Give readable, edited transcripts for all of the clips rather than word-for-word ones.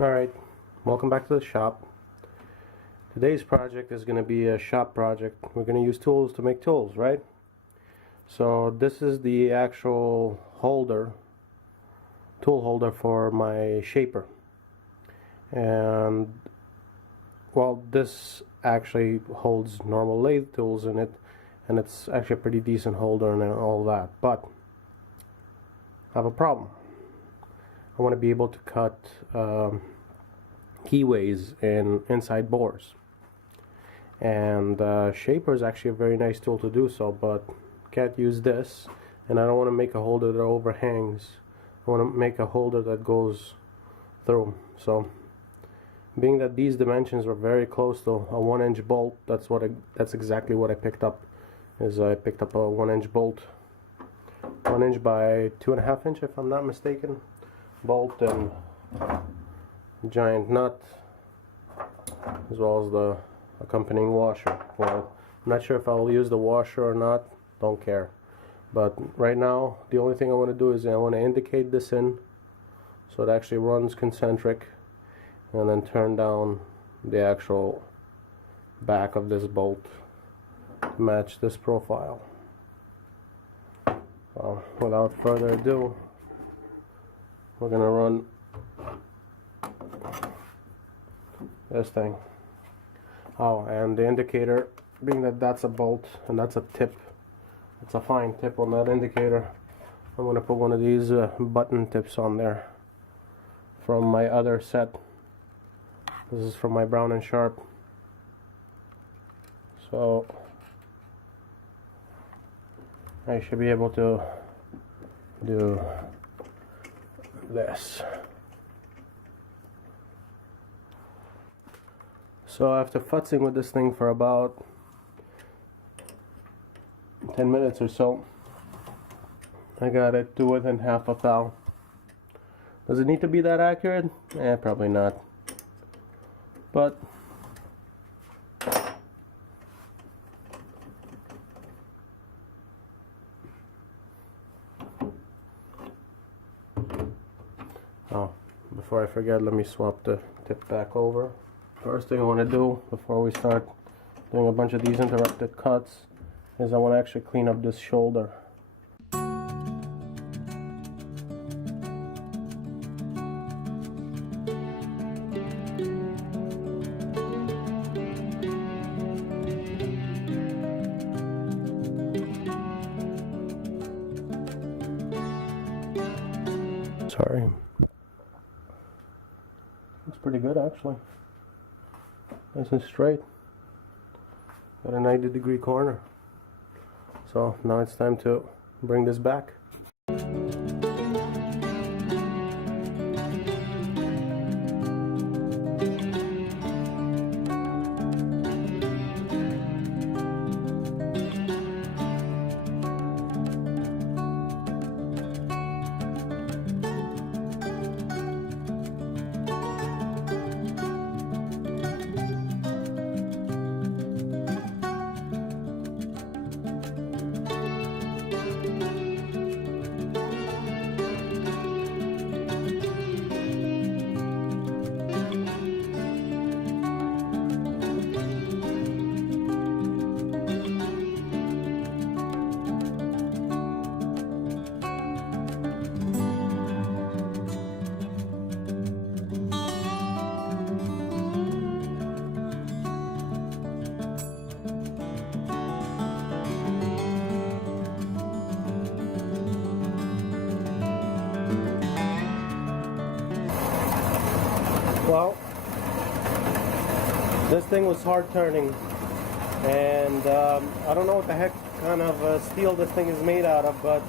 Alright, welcome back to the shop. Today's project is going to be a shop project. We're going to use tools to make tools, right? So this is the actual tool holder for my shaper. And well, this actually holds normal lathe tools in it, and it's actually a pretty decent holder and all that, but I have a problem. I want to be able to cut keyways in inside bores, and shaper is actually a very nice tool to do so, but can't use this, and I don't want to make a holder that overhangs. I want to make a holder that goes through. So being that these dimensions were very close to a 1-inch bolt, that's exactly what I picked up. I picked up a 1-inch bolt, 1 inch by 2.5 inch if I'm not mistaken, bolt, and giant nut, as well as the accompanying washer. Well, I'm not sure if I'll use the washer or not, don't care. But right now the only thing I want to do is I want to indicate this in so it actually runs concentric, and then turn down the actual back of this bolt to match this profile. So without further ado, we're gonna run this thing. Oh, and the indicator, being that that's a bolt and that's a tip, it's a fine tip on that indicator, I'm gonna put one of these button tips on there from my other set. This is from my Brown and Sharp. So I should be able to do this. So after futzing with this thing for about 10 minutes or so, I got it to within half a thou. Does it need to be that accurate? Probably not. But before I forget, let me swap the tip back over. First thing I want to do before we start doing a bunch of these interrupted cuts is I want to actually clean up this shoulder. Sorry. Looks pretty good actually. Nice and straight. Got a 90-degree corner. So now it's time to bring this back. Well, this thing was hard turning, and I don't know what the heck kind of steel this thing is made out of, but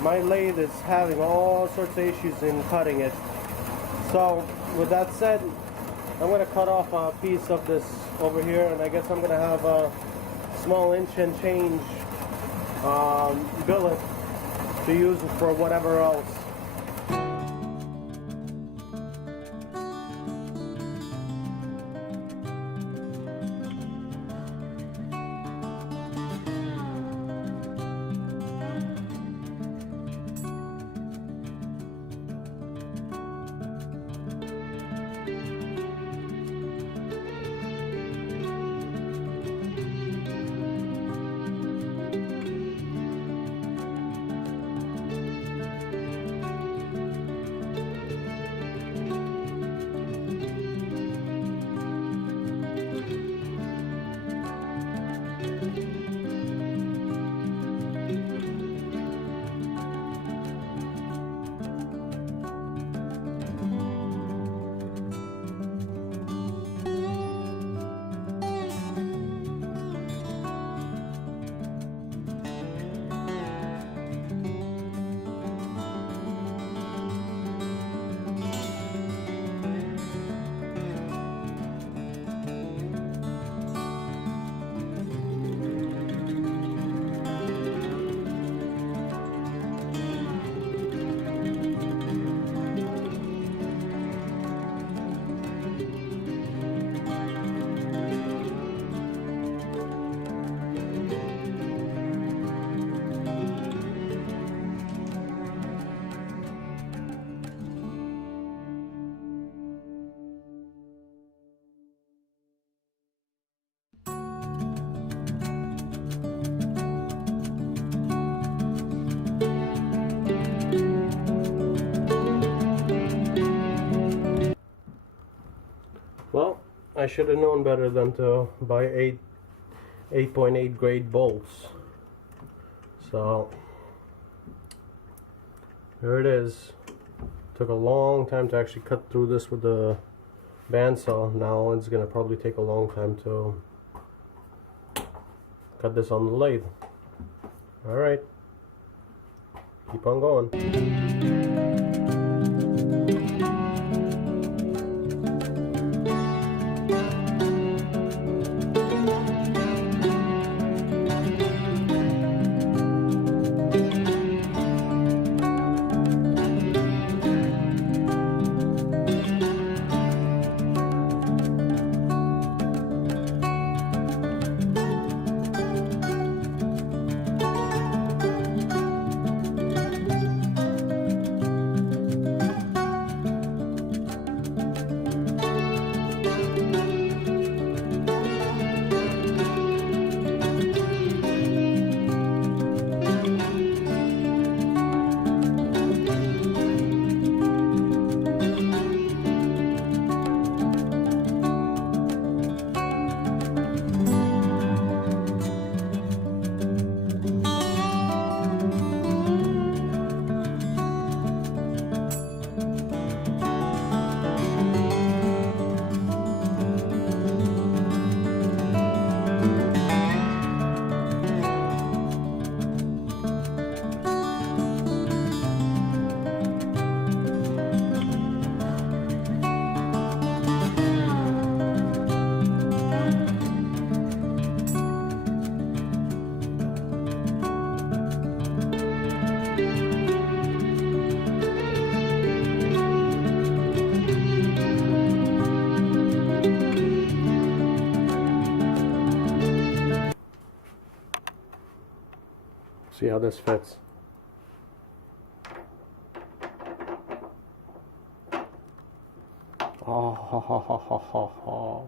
my lathe is having all sorts of issues in cutting it. So with that said, I'm going to cut off a piece of this over here, and I guess I'm going to have a small inch and change billet to use for whatever else. I should have known better than to buy 8.8 grade bolts. So here it is. Took a long time to actually cut through this with the bandsaw. Now it's gonna probably take a long time to cut this on the lathe. Alright, keep on going. See how this fits. Oh, ha, ha, ha, ha, ha, ha.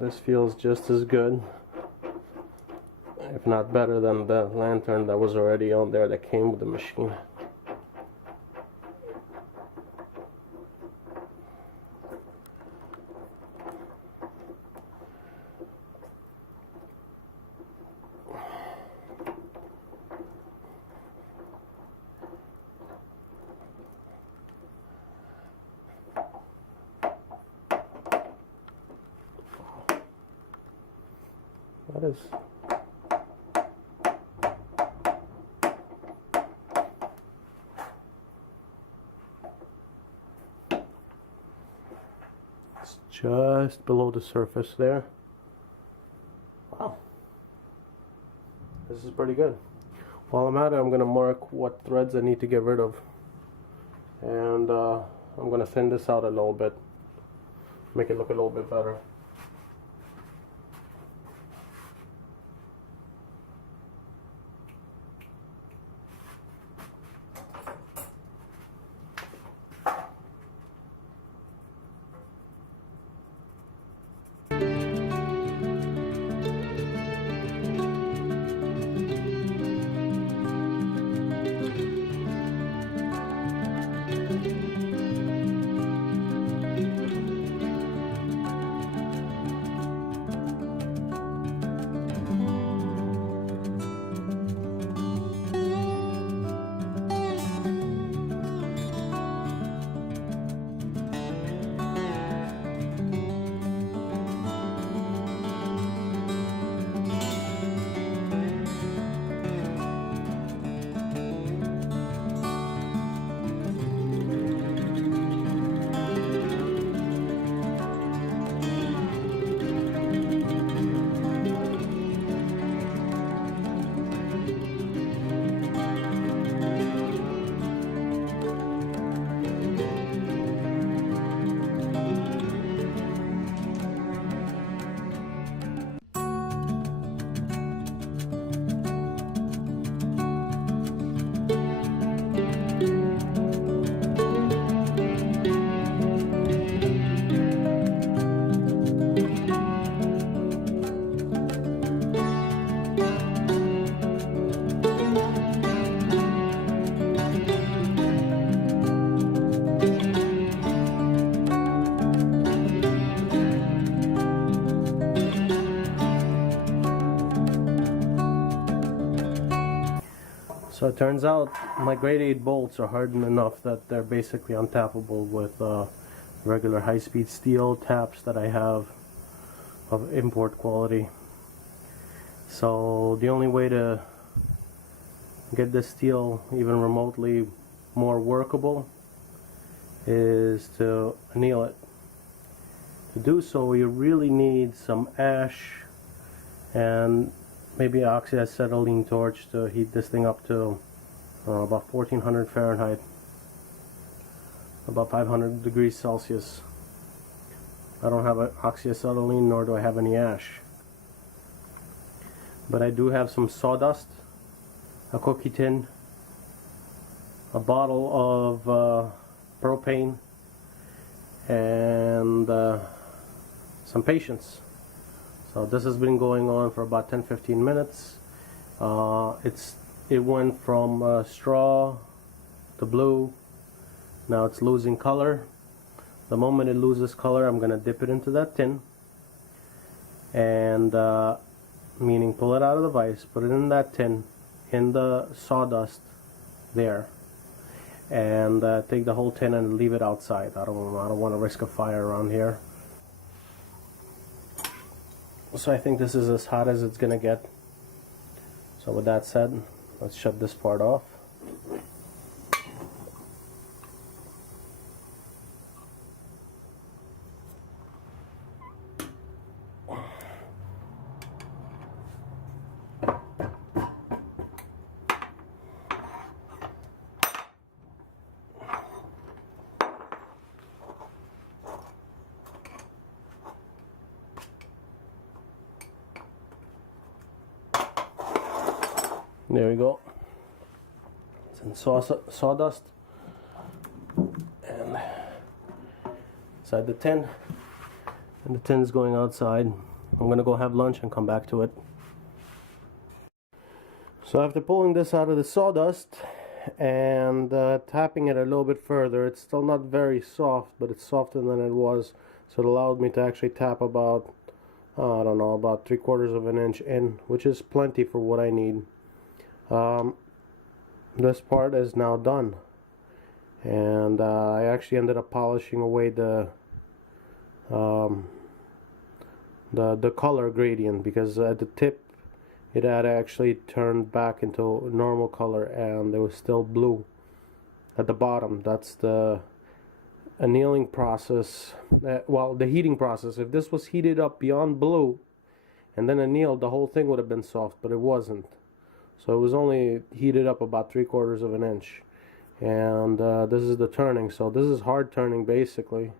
This feels just as good, if not better, than the lantern that was already on there that came with the machine. That is it's just below the surface there. Wow, this is pretty good. While I'm at it, I'm going to mark what threads I need to get rid of, and I'm going to thin this out a little bit, make it look a little bit better. So it turns out my grade 8 bolts are hardened enough that they're basically untappable with regular high-speed steel taps that I have of import quality. So the only way to get this steel even remotely more workable is to anneal it. To do so, you really need some ash and maybe an oxyacetylene torch to heat this thing up to about 1400 Fahrenheit, about 500 degrees Celsius. I don't have an oxyacetylene, nor do I have any ash, but I do have some sawdust, a cookie tin, a bottle of propane, and some patience. So this has been going on for about 10-15 minutes. It went from straw to blue. Now it's losing color. The moment it loses color, I'm gonna dip it into that tin, and meaning pull it out of the vise, put it in that tin, in the sawdust there, and take the whole tin and leave it outside. I don't want to risk a fire around here. So I think this is as hot as it's gonna get. So with that said, let's shut this part off. There we go. It's in sawdust and inside the tin, and the tin's going outside. I'm gonna go have lunch and come back to it. So after pulling this out of the sawdust and tapping it a little bit further, it's still not very soft, but it's softer than it was, so it allowed me to actually tap about I don't know, about 3/4 of an inch in, which is plenty for what I need. This part is now done, and I actually ended up polishing away the color gradient, because at the tip it had actually turned back into normal color and there was still blue at the bottom. That's the annealing process, well, the heating process. If this was heated up beyond blue and then annealed, the whole thing would have been soft, but it wasn't. So it was only heated up about 3/4 of an inch. And this is the turning. So this is hard turning basically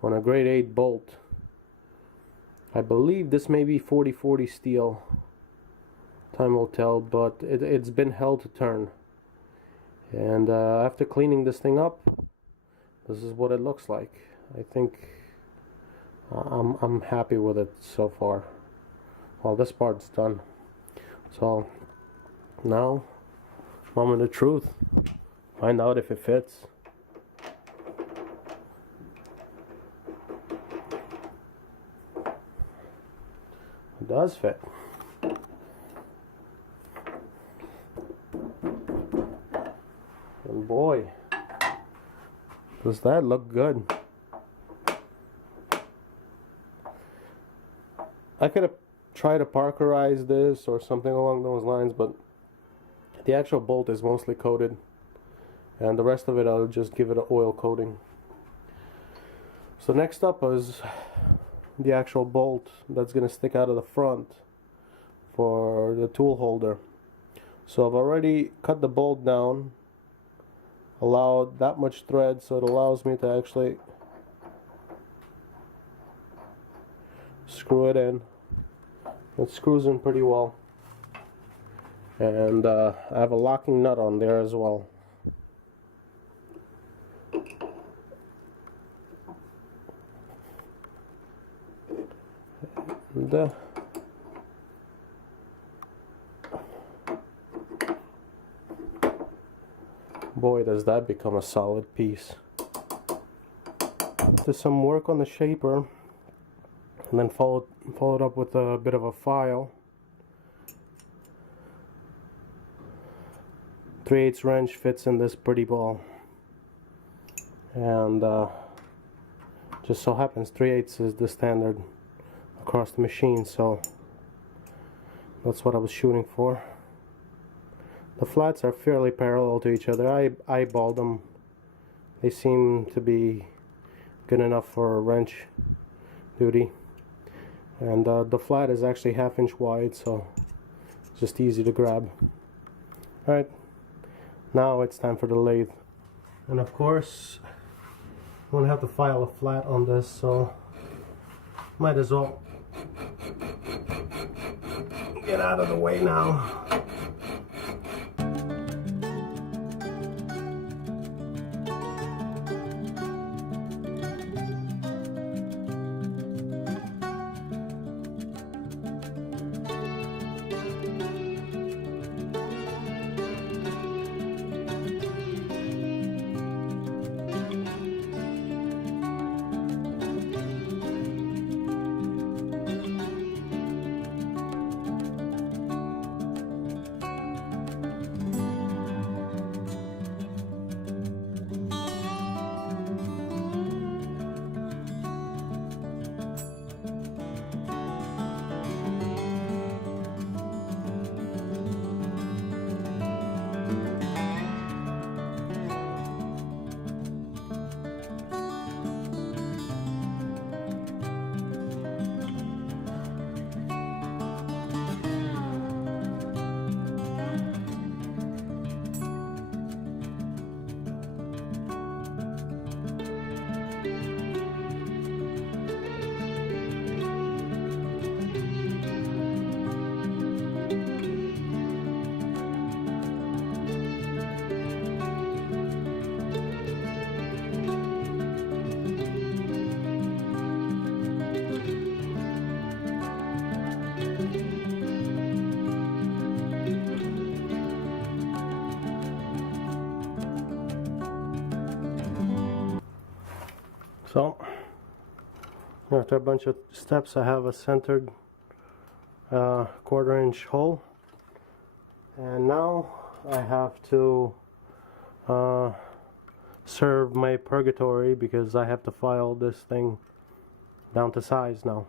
on a grade 8 bolt. I believe this may be 40/40 steel. Time will tell, but it's been hell to turn. And after cleaning this thing up, this is what it looks like. I think I'm happy with it so far. Well, this part's done. So now, moment of truth. Find out if it fits. It does fit. And boy, does that look good. I could have tried to parkerize this or something along those lines, but the actual bolt is mostly coated, and the rest of it I'll just give it an oil coating. So next up is the actual bolt that's going to stick out of the front for the tool holder. So I've already cut the bolt down, allowed that much thread, so it allows me to actually screw it in. It screws in pretty well, and I have a locking nut on there as well. And boy, does that become a solid piece. There's some work on the shaper, and then followed up with a bit of a file. 3/8 wrench fits in this pretty ball, and just so happens 3/8 is the standard across the machine, so that's what I was shooting for. The flats are fairly parallel to each other. I eyeballed them. They seem to be good enough for wrench duty, and the flat is actually 1/2 inch wide, so it's just easy to grab. Alright, now it's time for the lathe, and of course I'm going to have to file a flat on this, so might as well get out of the way now. So after a bunch of steps, I have a centered 1/4 inch hole, and now I have to serve my purgatory because I have to file this thing down to size now.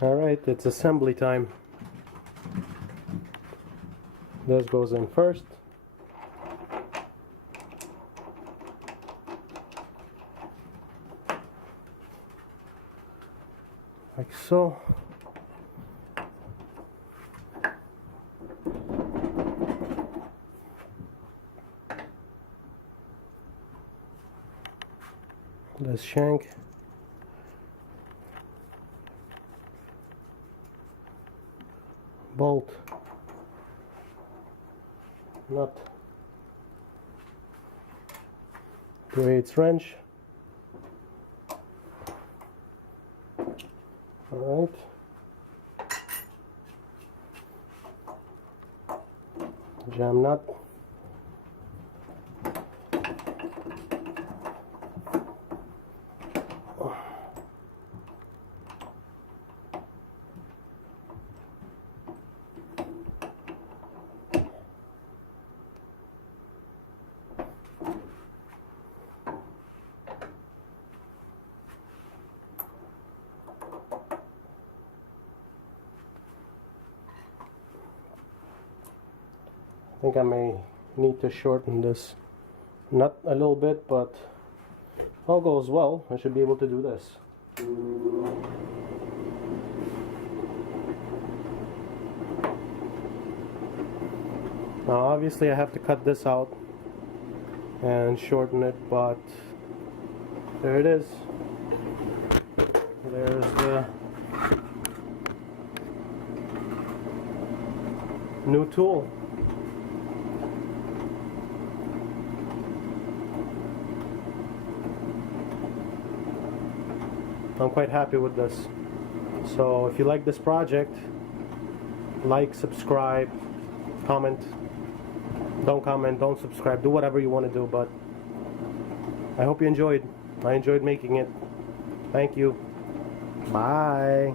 Alright, it's assembly time. This goes in first. Like so. this shank. Bolt, nut, 2/8 wrench. All right. Jam nut. I think I may need to shorten this nut a little bit, but all goes well. I should be able to do this. Now obviously I have to cut this out and shorten it, but there it is. There's the new tool. I'm quite happy with this. So if you like this project, like, subscribe, comment. Don't comment, don't subscribe, do whatever you want to do, but I hope you enjoyed. I enjoyed making it. Thank you. Bye.